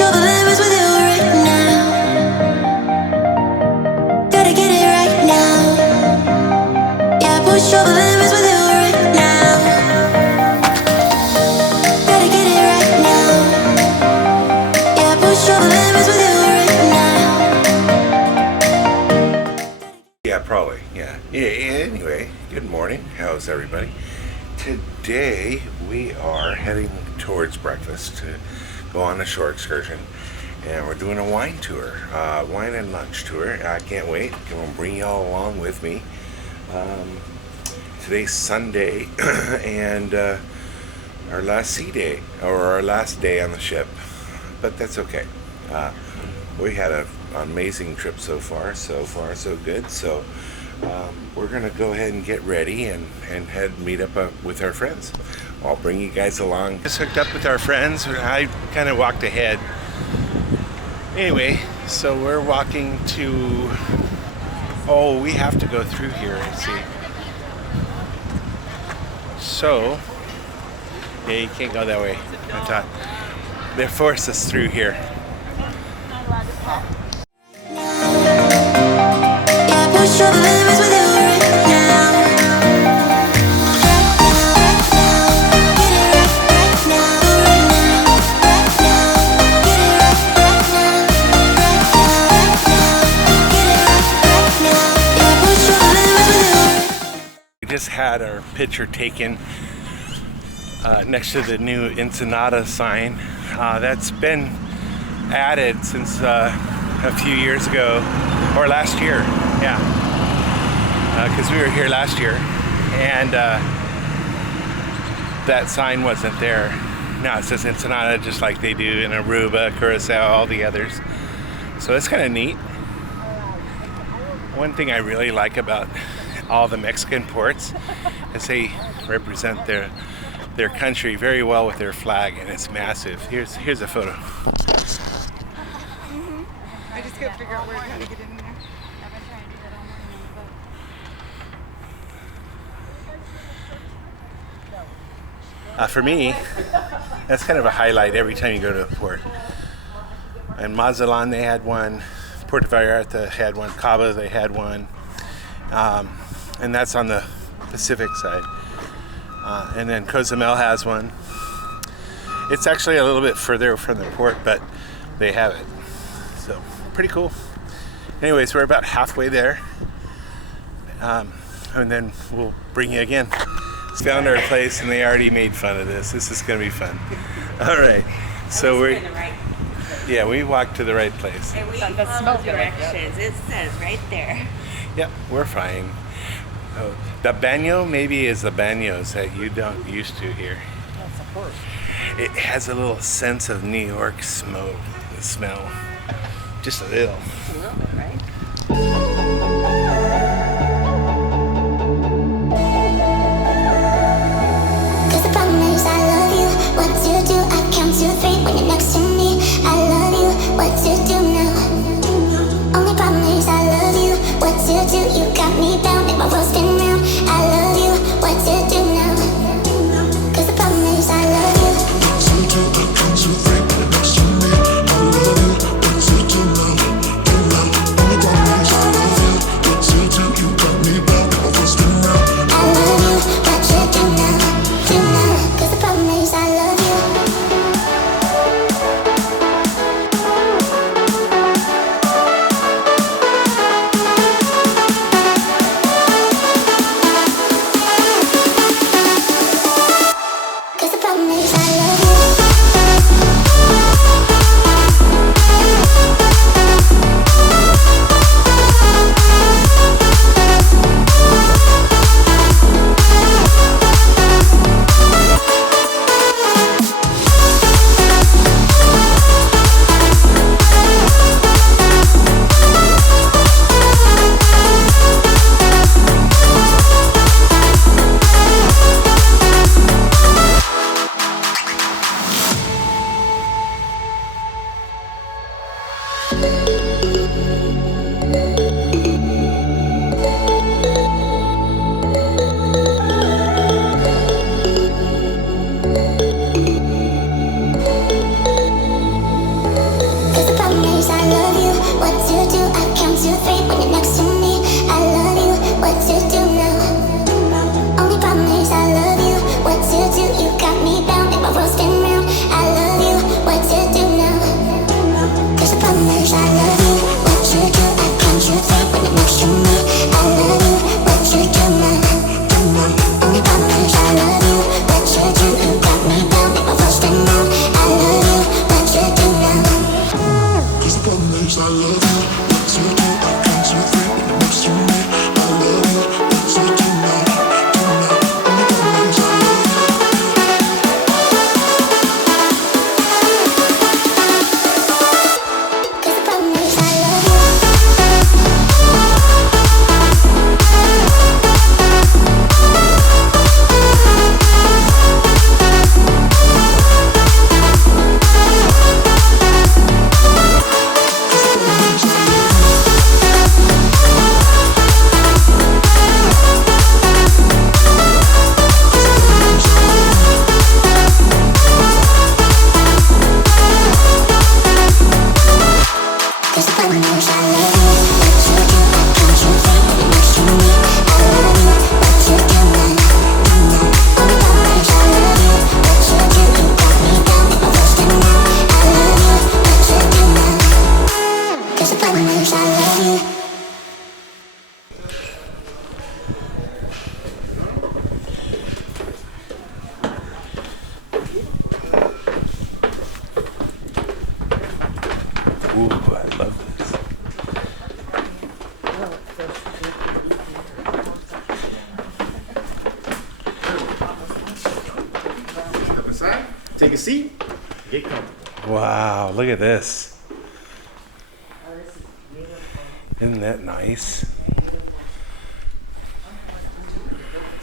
push over limits with you right now. Gotta get it right now. Yeah, push over limits with you right now. Gotta get it right now. Yeah, push over limits with you right now. Yeah, probably. Yeah. Anyway, good morning. How's everybody? Today we are heading towards breakfast to go on a short excursion, and we're doing a wine tour, wine and lunch tour. I can't wait. I'm gonna bring y'all along with me. Today's Sunday, and our last sea day, or our last day on the ship, but that's okay. We had an amazing trip so far so good. So we're gonna go ahead and get ready and head meet up with our friends. I'll bring you guys along. Just hooked up with our friends. I kind of walked ahead. Anyway, so we're walking to. Oh, we have to go through here. I see. So, yeah, you can't go that way. I thought they forced us through here. Yeah, push over limits with you right now. Get it right now. Right now. Get it right now. Get it right now. Yeah, push over limits with you. We just had our picture taken next to the new Ensenada sign. That's been added since a few years ago, or last year, yeah, because we were here last year, and that sign wasn't there. Now it says Ensenada, just like they do in Aruba, Curacao, all the others. So it's kind of neat. One thing I really like about all the Mexican ports is they represent their country very well with their flag, and it's massive. Here's a photo. I just couldn't figure out how to get in there. I've been trying to do that all morning on the boat. For me, that's kind of a highlight every time you go to a port. And Mazatlan, they had one. Puerto Vallarta had one. Cabo, they had one. And that's on the Pacific side. And then Cozumel has one. It's actually a little bit further from the port, but they have it. So, pretty cool. Anyways, we're about halfway there. And then we'll bring you again. Found our place, and they already made fun of this. This is going to be fun. All right. So we walked to the right place. And we follow directions. It says right there. Yep, we're fine. Oh, the baño maybe is the baños that you don't used to here. That's of course. It has a little sense of New York smell. Just a little. A little bit, right? Cause the problem is I love you. What to do? I count to three when you're next to me. I love you. What to do now? Only problem is I love you. What to do? You got me down, make my world spin round. I love you. What to do now? Cause the problem is I love you. What to do? I count to three when you're next to me. I love you. What to do now? Only problem is I love you. What to do? You got me down, make my world spin round. I love you. What you do now? Do now? Cause the problem is I love you. Cause the problem is I love you. when you're next to me. I love you, what to do now? Only problem is I love you, what to do? You got me bound, make my world spin round. I love you, what to do now? Cause the problem is I love you, what you do? I concentrate when you're next to me. I love you, what you do now? Only problem is I love you, what you do? You got me bound, make my world spin round. I love you, what you do now? Cause the problem is I love you, what you do? I concentrate when you're next to me. I love you, what you do now? Only problem is I love you. Cause the problem is I love you. Cause the problem is I love you, what you do? I concentrate when you're next to me. I love you, what you do now? Only problem is I love you, what you do? You got me down, make my world spin round. I love you, what you do now? Cause the problem is I love you. Ooh, I love this. Step inside, take a seat, get comfortable. Wow, look at this. Isn't that nice?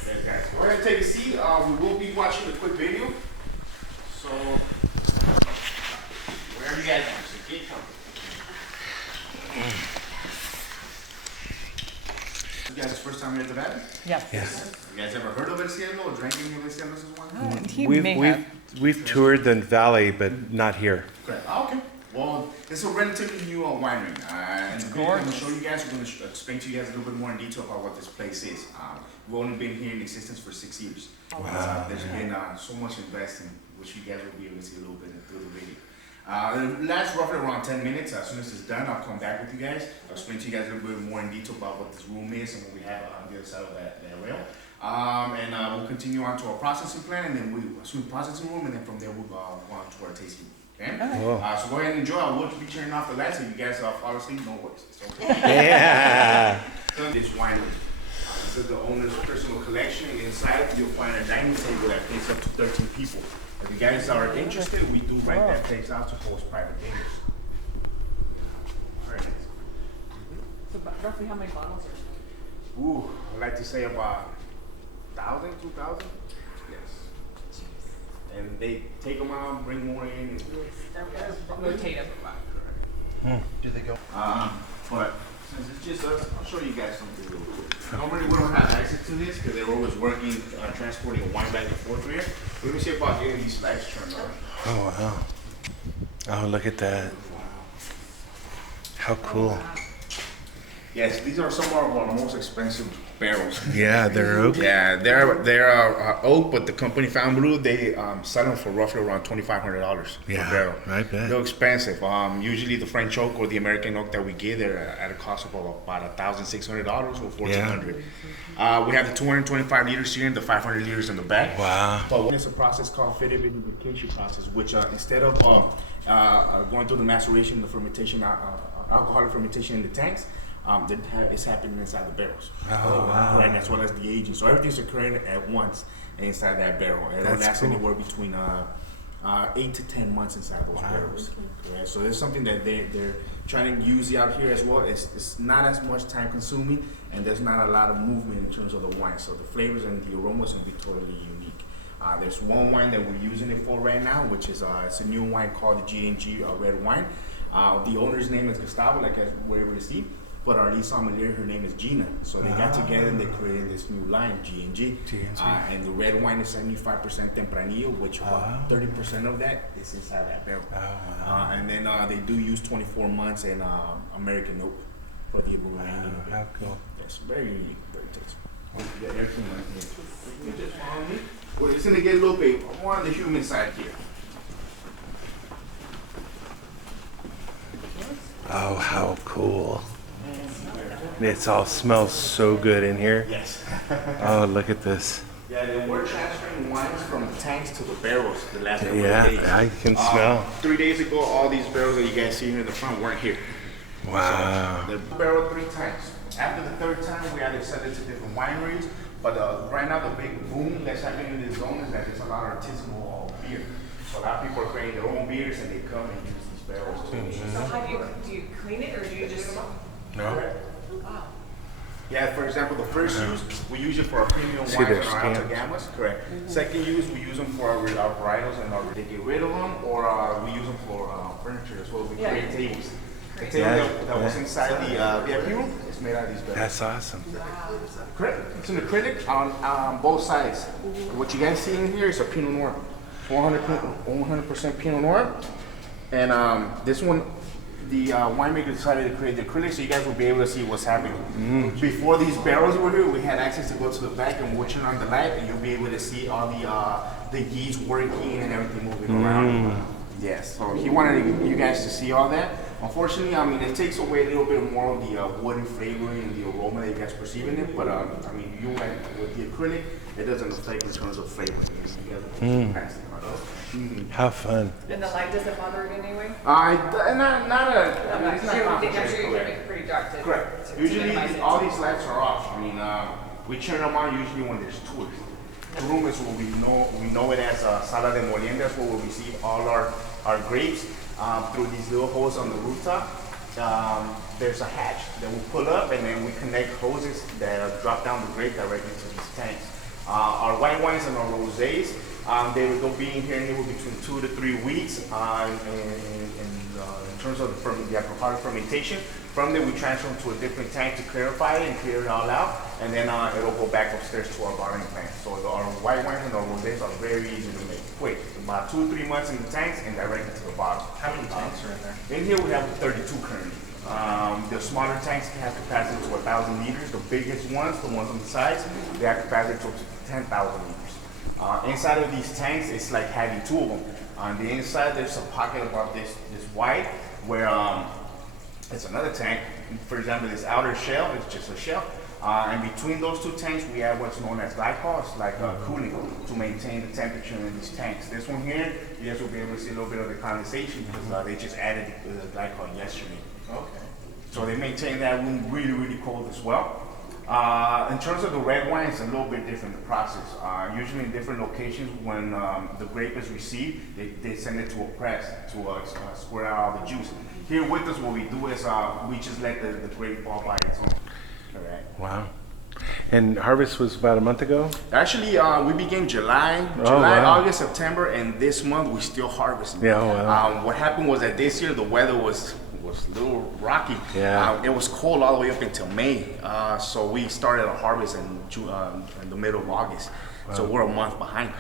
There, guys. Go ahead and take a seat. We will be watching a quick video. So, wherever you guys are, so get comfortable. You guys, first time here at the Valley? Yes. Yes. You guys ever heard of El Cielo or drank any of El Cielo's wine? He We've, may we've, have. we've toured the valley, but not here. Correct. Okay. Well, it's a relatively new winery. And the video I'm going to show you guys, we're going to explain to you guys a little bit more in detail about what this place is. We've only been here in existence for 6 years. Wow. There's been so much investing, which you guys will be able to see a little bit through the video. It lasts roughly around 10 minutes. As soon as it's done, I'll come back with you guys. I'll explain to you guys a little bit more in detail about what this room is and what we have on the other side of that rail. And we'll continue on to our processing plan, and then we'll processing room, and then from there we'll go on to our tasting room. Okay? Cool. So go ahead and enjoy. I will be turning off the lights. If you guys fall asleep, no worries. It's okay. Yeah. This winery. This is the owner's personal collection. Inside, you'll find a dining table that fits up to 13 people. If you guys are interested, we do rent that place out to host private dinners. Very nice. So roughly how many bottles are Ooh, I'd like to say about 1,000, 2,000. Yes. And they take them out, bring more in. And rotate them? Do they go? But since it's just us, I'll show you guys something real quick. Normally we don't have access to this because they're always working, transporting wine back and forth here. Let me see about getting these lights turned on. Oh, wow. Oh, look at that. How cool. Yes, these are some of our most expensive barrels. Yeah, they're oak. Yeah, they're oak, but the company Found Blue, they sell them for roughly around $2,500 Yeah, per barrel. I bet. They're expensive. Usually the French oak or the American oak that we get, they're at a cost of about $1,600 or $1,400. We have the 225 liters here and the 500 liters in the back. Wow. But it's a process called fetid vinification process, which instead of going through the maceration, the fermentation, alcoholic fermentation in the tanks, it's happening inside the barrels. Oh, wow. Right, as well as the aging. So everything's occurring at once inside that barrel. And it'll last anywhere between 8 to 10 months inside those barrels. Right? So there's something that they're trying to use out here as well. It's not as much time consuming, and there's not a lot of movement in terms of the wine. So the flavors and the aromas will be totally unique. There's one wine that we're using it for right now, which is it's a new wine called the G&G red wine. The owner's name is Gustavo, like we're able to see. But our lead sommelier, her name is Gina. So they got together and they created this new line, G&G. And the red wine is 75% Tempranillo, which about 30% of that is inside that barrel. And then they do use 24 months and American oak. for the brewing. How cool. Yes, very unique, very tasteful. You got everything right here. You can just follow me. We're just gonna get a little bit more on the human side here. Oh, how cool. It all smells so good in here. Yes. Oh, look at this. Yeah, then we're transferring wines from tanks to the barrels the last couple of Yeah, days. I can smell. 3 days ago, all these barrels that you guys see here in the front weren't here. Wow. So, the barrel 3 times. After the 3rd time, we either send it to different wineries. But right now, the big boom that's happening in this zone is that there's a lot of artisanal beer. So a lot of people are creating their own beers, and they come and use these barrels too. So how do you clean it or do you just? No? Wow. Yeah, for example, the first use, we use it for our premium wines See their and our alta stamps. gammas. Correct. Second use, we use them for our varietals and they get rid of them, or we use them for furniture as well. We Yeah. create tables. The table Yeah. that was inside the VIP room is made out of these barrels. That's awesome. Correct. It's an acrylic on both sides. What you guys see in here is a Pinot Noir, 100% Pinot Noir, and this one, the winemaker decided to create the acrylic so you guys will be able to see what's happening. Before these barrels were here, we had access to go to the back and we'll turn on the light, and you'll be able to see all the yeast working and everything moving around. Yes. So he wanted you guys to see all that. Unfortunately, I mean, it takes away a little bit more of the woody flavoring and the aroma that you guys perceive in it. But I mean, you went with the acrylic, it doesn't affect in terms of flavor. You guys are fantastic on those. How fun. And the light doesn't bother it anyway? Not a. I mean, it's not I'm sure you complicated, can correct. make it pretty dark to. Correct. to Usually, minimize it. all these lights are off. I mean, we turn them on usually when there's tours. The room is what we know it as Sala de Molienda, where we receive all our grapes through these little holes on the rooftop. There's a hatch that we pull up, and then we connect hoses that drop down the grape directly to these tanks. Our white wines and our rosés, they will go be in here anywhere between 2 to 3 weeks in terms of the alcoholic fermentation. From there, we transfer them to a different tank to clarify it and clear it all out, and then it'll go back upstairs to our bottling plant. So our white wines and our rosés are very easy to make. Quick, about 2 or 3 months in the tanks and directly to the bottle. How many tanks are in there? In here we have 32 currently. The smaller tanks can have capacity to 1,000 liters. The biggest ones, the ones on the sides, they have capacity to 10,000 liters. Inside of these tanks, it's like having 2 of them. On the inside, there's a pocket about this wide where it's another tank. For example, this outer shell is just a shell. And between those 2 tanks, we have what's known as glycol, it's like cooling to maintain the temperature in these tanks. This one here, you guys will be able to see a little bit of the condensation because they just added the glycol yesterday. Okay. So they maintain that room really, really cold as well. In terms of the red wine, it's a little bit different, the process. Usually in different locations, when the grape is received, they send it to a press to squirt out all the juice. Here with us, what we do is we just let the grape fall by its own. Correct. Wow. And harvest was about a month ago? Actually, we began July, wow. August, September, and this month we still harvesting. Yeah, oh, wow. What happened was that this year the weather was a little rocky. Yeah. It was cold all the way up until May, so we started our harvest in the middle of August. So we're a month behind.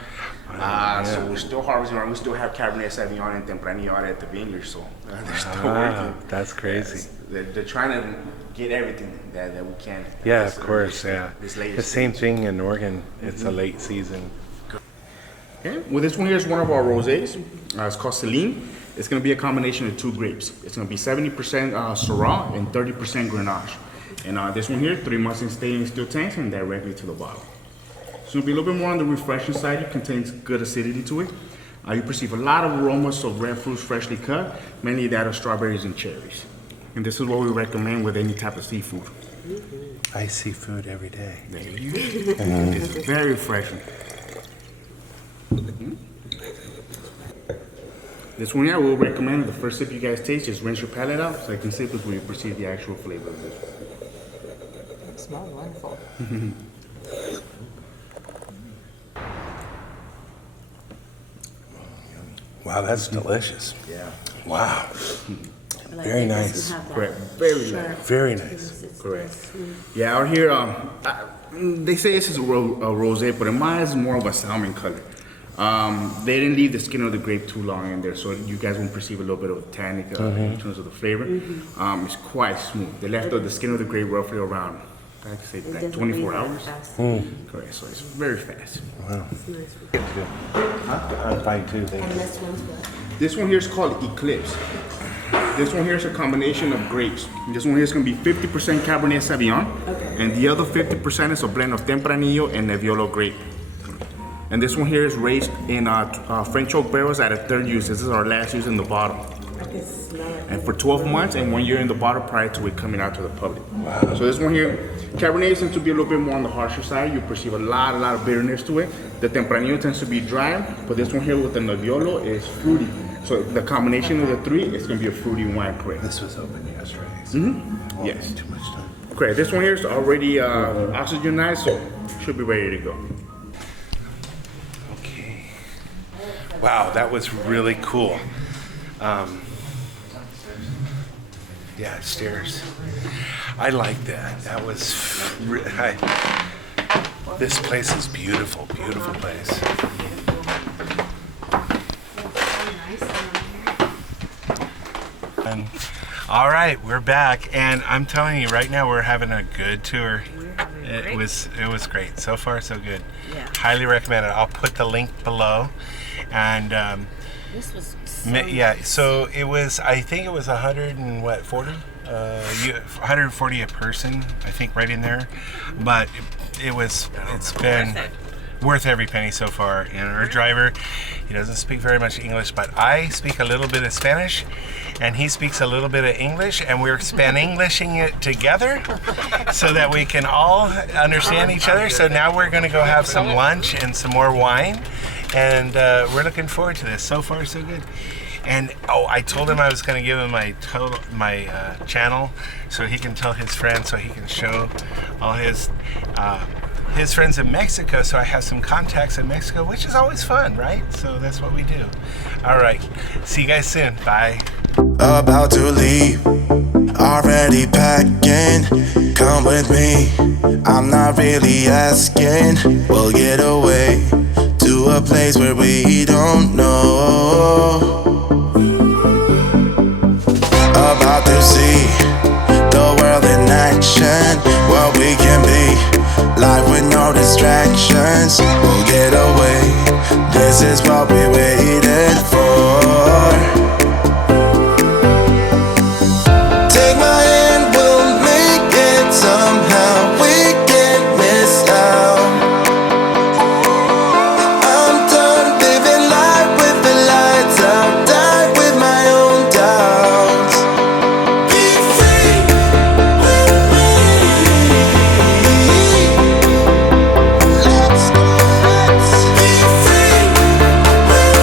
So we're still harvesting. We still have Cabernet Sauvignon and Tempranillo at the vineyard, so they're still working. That's crazy. They're trying to get everything that we can. Yeah, of course, yeah. This latest The same thing in Oregon. It's a late season. Okay. Well, this one here is one of our rosés. It's called Celine. It's going to be a combination of 2 grapes. It's going to be 70% Syrah and 30% Grenache. And this one here, 3 months in stay in steel tanks and directly to the bottle. It's going to be a little bit more on the refreshing side. It contains good acidity to it. You perceive a lot of aromas of red fruits freshly cut, mainly that of strawberries and cherries. And this is what we recommend with any type of seafood. I see food every day. There you go. It's very refreshing. This one here, we'll recommend the first sip you guys taste, just rinse your palate out, so you can sip before you perceive the actual flavor of this one. It smells wonderful. Wow, that's delicious. Yeah. Wow. Very nice. Correct. Very nice. Very nice. Correct. Yeah, out here, they say this is a rosé, but in mine it's more of a salmon color. They didn't leave the skin of the grape too long in there, so you guys won't perceive a little bit of tannic in terms of the flavor. It's quite smooth. They left the skin of the grape roughly around, I can say, like 24 hours. Correct, so it's very fast. Wow. I'm fine too, thank you. This one here is called Eclipse. This one here is a combination of grapes. This one here is going to be 50% Cabernet Sauvignon, and the other 50% is a blend of Tempranillo and Nebbiolo grape. And this one here is raised in French oak barrels at a third use. This is our last use in the bottle. And for 12 months and 1 year in the bottle prior to it coming out to the public. Wow. So this one here, Cabernet tends to be a little bit more on the harsher side. You perceive a lot of bitterness to it. The Tempranillo tends to be dry, but this one here with the Nebbiolo is fruity. So the combination of the three is going to be a fruity wine, correct? This was open yesterday. So Yes. too much time. Correct. This one here is already oxygenized, so should be ready to go. Okay. Wow, that was really cool. Yeah, stairs. I like that. That was. This place is beautiful, beautiful place. And, all right, we're back, and I'm telling you right now, we're having a good tour. It was great. So far, so good. Yeah. Highly recommend it. I'll put the link below, and This was yeah. So it was. I think it was 140 a person. I think right in there, but it's been worth every penny so far. And our driver, he doesn't speak very much English, but I speak a little bit of Spanish, and he speaks a little bit of English, and we're Span-Englishing it together so that we can all understand each other. So now we're going to go have some lunch and some more wine, and we're looking forward to this. So far, so good. And I told him I was going to give him my channel so he can tell his friends, so he can show all his friends in Mexico. So I have some contacts in Mexico, which is always fun, right? So that's what we do. All right, see you guys soon. Bye. About to leave, already packing. Come with me, I'm not really asking. We'll get away to a place where we don't know. About to see the world in action, what we can be, life with no distractions. We'll get away, this is what we waited for. Take my hand, we'll make it somehow. We can't miss out. I'm done living life with the lights out, die with my own doubts. Be free with me. Let's be free with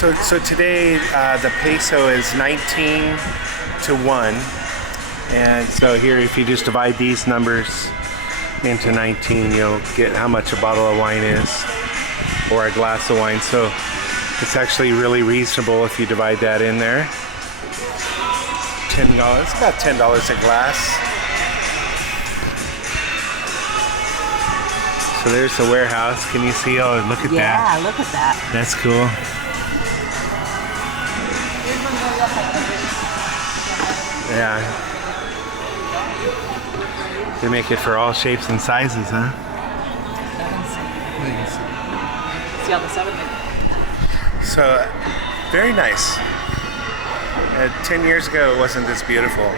me. So today the peso is 19 to 1, and so here if you just divide these numbers into 19, you'll get how much a bottle of wine is, or a glass of wine. So it's actually really reasonable if you divide that in there. $10, it's about $10 a glass. So there's the warehouse. Can you see? Oh, look at that. Yeah, look at that. That's cool. Yeah. They make it for all shapes and sizes, huh? See all the seven. So, very nice. 10 years ago, it wasn't this beautiful.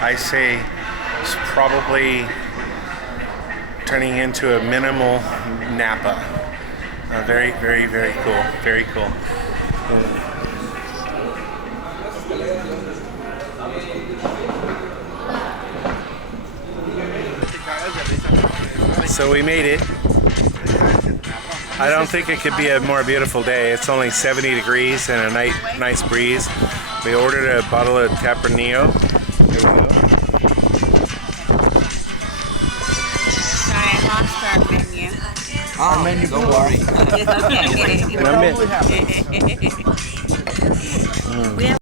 I say it's probably turning into a minimal Napa. Very, very, very cool. Very cool. So we made it. I don't think it could be a more beautiful day. It's only 70 degrees and a nice breeze. We ordered a bottle of Tempranillo. There we go. Sorry, I lost our menu. Menu, don't worry. And I'm in. We have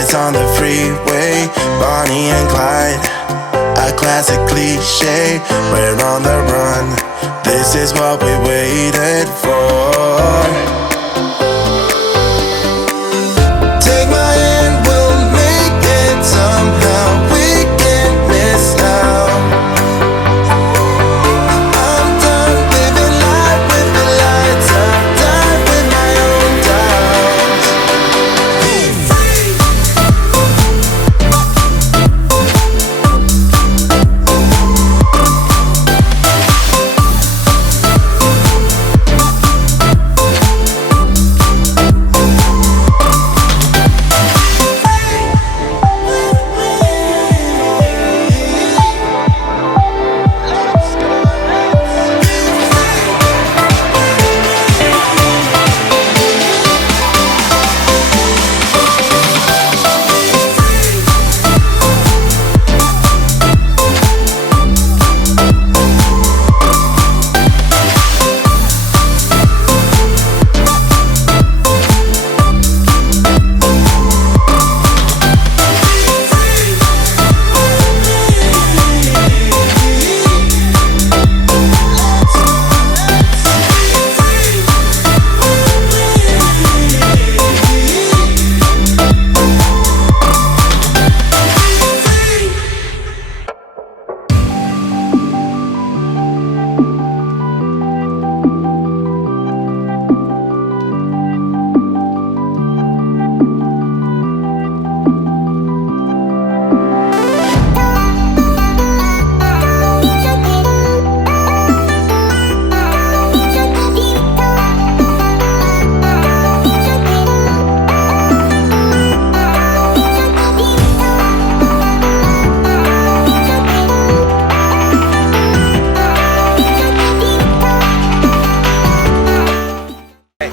Lights on the freeway, Bonnie and Clyde. A classic cliche, we're on the run. This is what we waited for. Take my hand, we'll make it somehow. We can't miss now. I'm done living life with the lights. I'm done with my own doubts. Be free.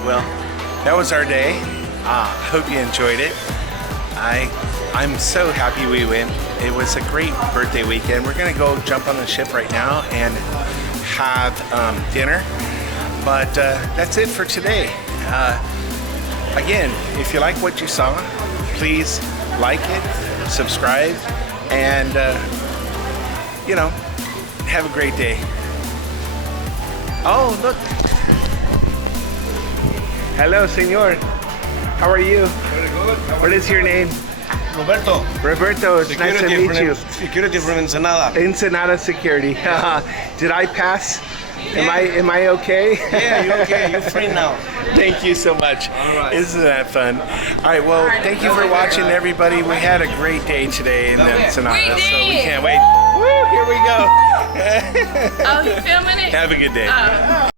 Well, that was our day. Hope you enjoyed it. I'm so happy we went. It was a great birthday weekend. We're gonna go jump on the ship right now and have dinner. But that's it for today. Again, if you like what you saw, please like it, subscribe, and have a great day. Oh, look. Hello, senor. How are you? Very good. What is your name? Roberto. Roberto, it's nice to meet you. Security from Ensenada. Ensenada Security. Did I pass? Am I okay? Yeah, you're okay. You're free now. Thank you so much. All right. Isn't that fun? All right, well, thank you for watching, everybody. We had a great day today in Ensenada, so we can't wait. Woo, here we go. Oh, you filming it? Have a good day.